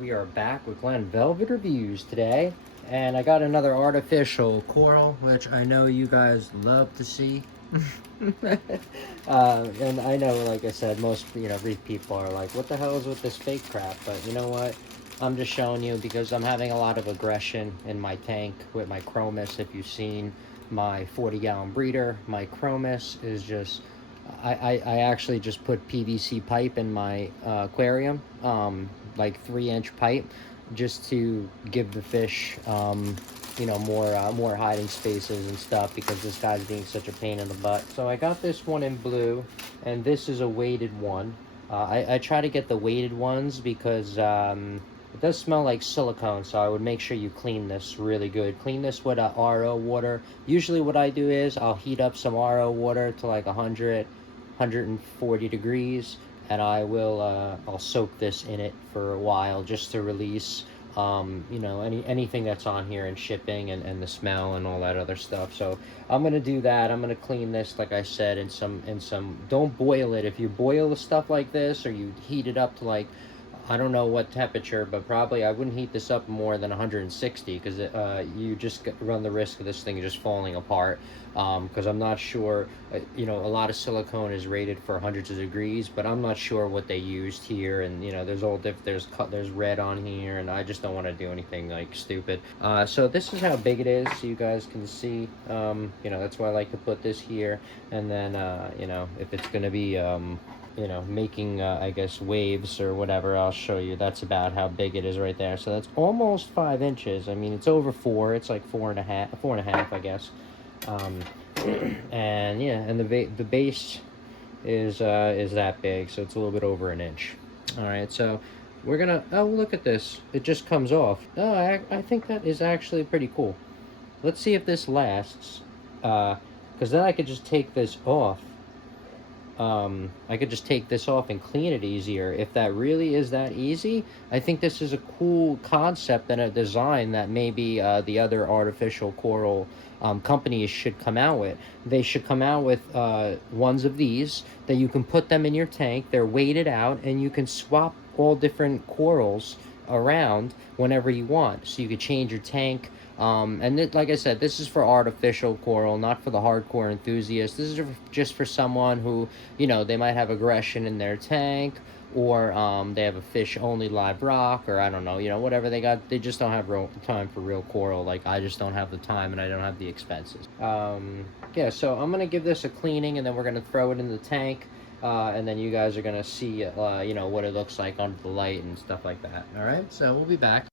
We are back with Glen Velvet Reviews today, and I got another artificial coral, which I know you guys love to see. And I know, like I said, most these people are like, "What the hell is with this fake crap?" But you know what? I'm just showing you because I'm having a lot of aggression in my tank with my chromis. If you've seen my 40-gallon breeder, my chromis is just I actually just put PVC pipe in my aquarium, like 3-inch pipe, just to give the fish, more hiding spaces and stuff, because this guy's being such a pain in the butt. So I got this one in blue, and this is a weighted one. I try to get the weighted ones because it does smell like silicone, so I would make sure you clean this really good. Clean this with RO water. Usually what I do is I'll heat up some RO water to like 140 degrees, and I'll soak this in it for a while just to release anything that's on here and shipping and the smell and all that other stuff. So I'm gonna do that. I'm gonna clean this, like I said, in some don't boil it. If you boil stuff like this, or you heat it up to, like, I don't know what temperature, but probably I wouldn't heat this up more than 160, because you just run the risk of this thing just falling apart. Because I'm not sure, a lot of silicone is rated for hundreds of degrees, but I'm not sure what they used here. And there's red on here, and I just don't want to do anything like stupid. So this is how big it is, so you guys can see. That's why I like to put this here, and then if it's gonna be making I guess waves or whatever, I'll show you. That's about how big it is right there. So that's almost 5 inches. I mean, it's over 4. It's like 4.5, I guess. And yeah, and the base is that big, so it's a little bit over an inch. All right, so we're gonna, oh, look at this, it just comes off. Oh, I think that is actually pretty cool. Let's see if this lasts, because then I could just take this off. I could just take this off and clean it easier. If that really is that easy, I think this is a cool concept and a design that maybe the other artificial coral companies should come out with. They should come out with ones of these that you can put them in your tank. They're weighted out, and you can swap all different corals around whenever you want. So you could change your tank. Like I said, this is for artificial coral, not for the hardcore enthusiast. This is just for someone who, they might have aggression in their tank, or they have a fish-only live rock, or I don't know, whatever they got. They just don't have real time for real coral. Like, I just don't have the time, and I don't have the expenses. Yeah, so I'm going to give this a cleaning, and then we're going to throw it in the tank. And then you guys are going to see, what it looks like under the light and stuff like that. All right, so we'll be back.